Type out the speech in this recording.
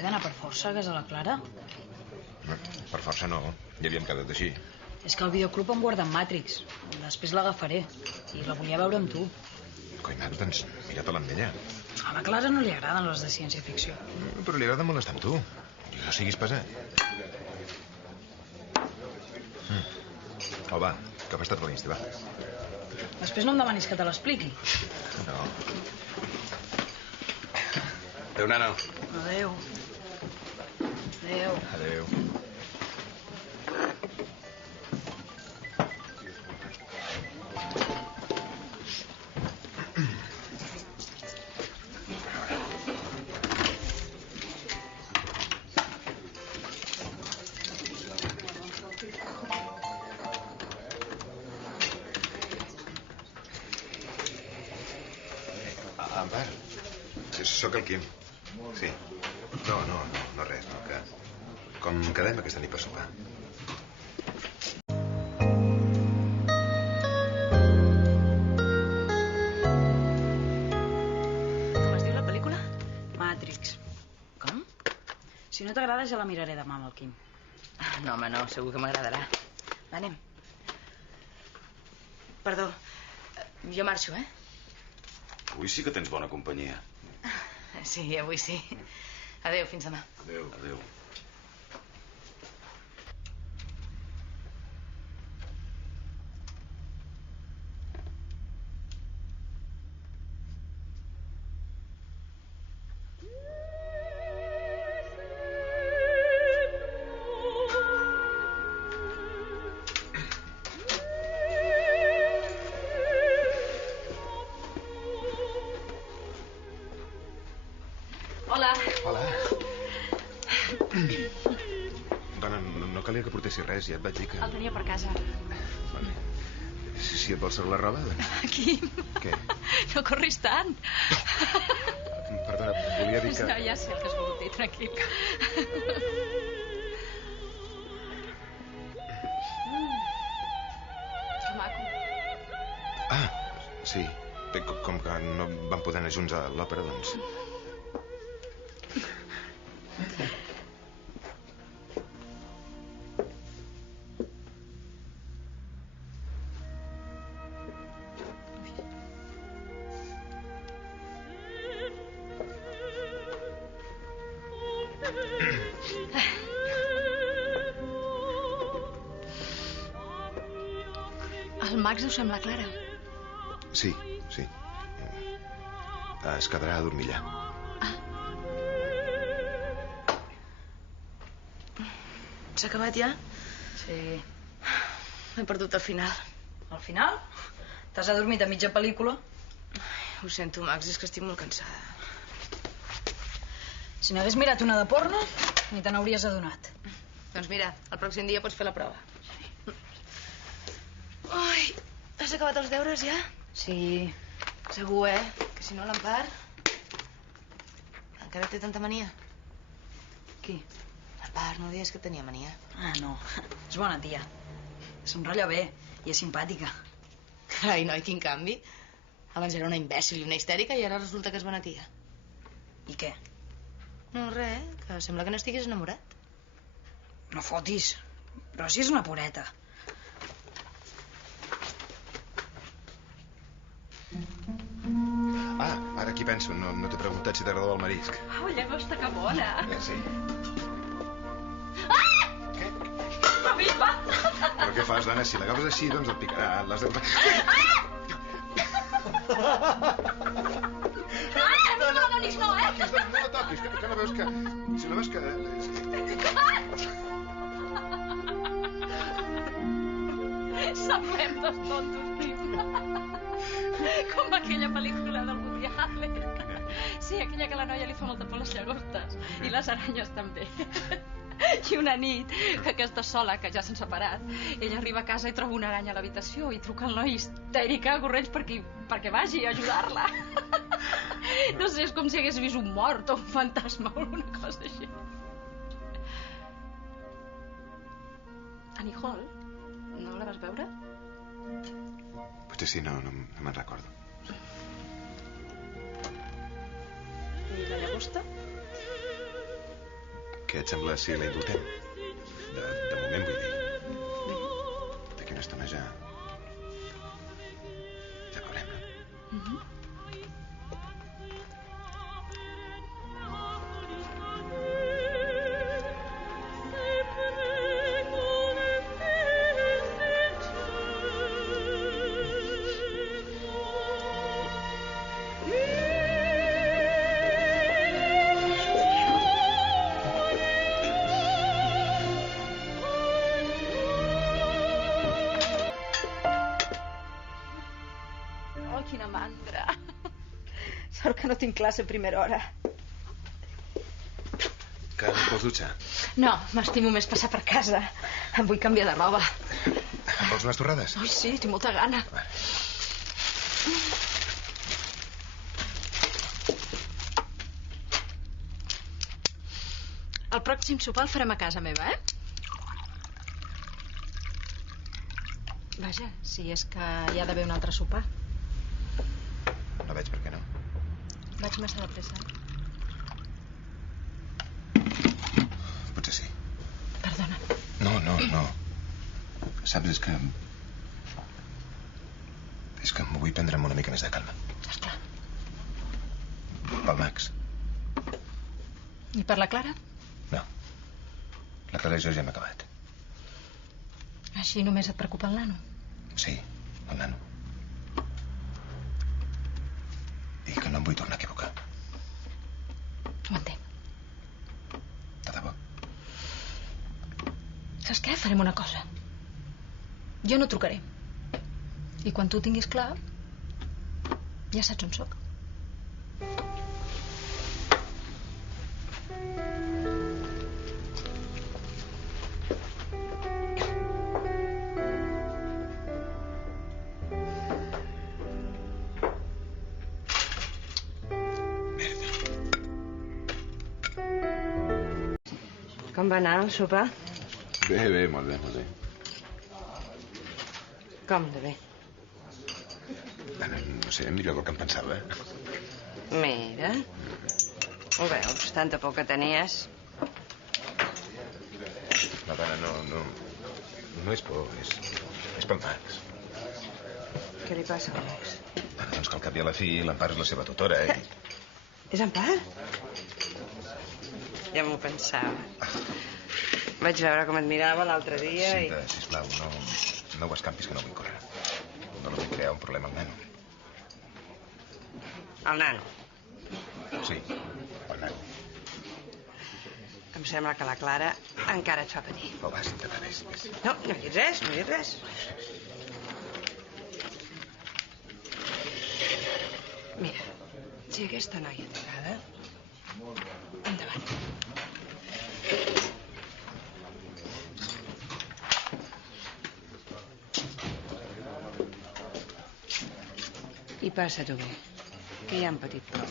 He d'anar per força a casa la Clara? Per força no, ja havíem quedat així. És que al videoclub em guarden Matrix. Després l'agafaré. I la volia veure amb tu. Coi, Max, doncs mira-te-la amb ella. A la Clara no li agraden les de ciència-ficció. Però li agrada molestar amb tu. No siguis pesat. Va, que ha estat boníssim, va. Després no em demanis que te l'expliqui. No. Adéu, nano. Adéu. Adéu. Adéu. Ampar, sóc el Quim. Sí. No res, no, que... Com quedem aquesta nit per sopar? Com es diu la pel·lícula? Matrix. Com? Si no t'agrada ja la miraré demà amb el Quim. No, home, no, segur que m'agradarà. Va, anem. Perdó, jo marxo, eh? Avui sí que tens bona companyia. Sí, avui sí. Adéu, fins demà. Adéu. Adéu. Hola. Hola. Dona, no calia que portessis res, ja et vaig dir que... El tenia per casa. Vale. Si et vols treure la roba, doncs... Quim. Què? No corris tant. Perdona, volia dir que... No, ja sé el que has volgut dir, tranquil. Que maco. Ah, sí. Bé, com que no vam poder anar junts a l'òpera, doncs... El Max us sembla clara? Sí. Es quedarà a dormir allà. S'ha acabat ja? Sí. He perdut el final. Al final? T'has adormit a mitja pel·lícula? Ho sento, Max, és que estic molt cansada. Si n'hagués mirat una de porno, ni te n'hauries adonat. Doncs mira, el pròxim dia pots fer la prova. Ai, has acabat els deures ja? Sí. Segur, que si no l'Empar... Encara té tanta mania. Qui? L'Empar, no deies que tenia mania? Ah, no. És bona tia. S'enrotlla bé i és simpàtica. Carai, noi, quin canvi. Abans era una imbècil i una histèrica i ara resulta que és bona tia. I què? No, res, que sembla que no estiguis enamorat. No fotis. Però si és una pureta. Ah, ara aquí penso, no t'he preguntat si t'agradava el marisc. Au, llagosta, que bona. Sí. Ah! Què? La pipa! Però què fas, dona? Si l'agafes així, doncs et picarà. L'has de... No la donis, no, No la toquis, que no veus que... Si no veus que... Semblem dos tontos, Quim. Com aquella pel·lícula del Woody Allen. Sí, aquella que a la noia li fa molta por les llagostes. I les aranyes també. I una nit, que aquesta sola, que ja s'han separat, ella arriba a casa i troba una aranya a l'habitació i truca al noi histèrica a corrents perquè vagi a ajudar-la. No sé, és com si hagués vist un mort o un fantasma o alguna cosa així. Annie Hall? No la vas veure? Potser sí, no me'n recordo. I la llagosta? Què et sembla si la indultem? De moment, vull dir. D'aquí una estona ja veurem, no? Oh, quina mandra. Sort que no tinc classe a primera hora. Que no et vols dutxar? No, m'estimo més passar per casa. Em vull canviar de roba. Vols unes torrades? Ai, sí, tinc molta gana. El pròxim sopar el farem a casa meva, Vaja, si és que hi ha d'haver un altre sopar. No veig per què no. Vaig massa de pressa. Potser sí. Perdona. No. Saps, és que m'ho vull prendre amb una mica més de calma. Esclar. Pel Max. I per la Clara? No. La Clara i jo ja hem acabat. Així només et preocupa el nano? Sí, el nano. I que no em vull tornar a equivocar. Ho entenc. De debò. Saps què? Farem una cosa. Jo no trucaré. I quan tu ho tinguis clar, ja saps on soc. Com va anar el sopar? Bé, molt bé. Com de bé? No sé, millor del que em pensava. Mira. Ho veus? Tanta por que tenies. No, dona, no és por, és pel Max. Què li passa al Max? Doncs que al cap i a la fi l'Empar és la seva tutora, És en Par? Ja m'ho pensava. Vaig veure com et mirava l'altre dia i... Cinta, sisplau, no ho escampis, que no vull córrer. No li vull crear un problema al nano. El nano. Sí, el nano. Em sembla que la Clara encara et fa patir. Oh, va, Cinta, va, ves. No diguis res, no diguis res. Mira, si aquesta noia t'agrada, endavant. I passa-t'ho bé, que ja hem patit prou.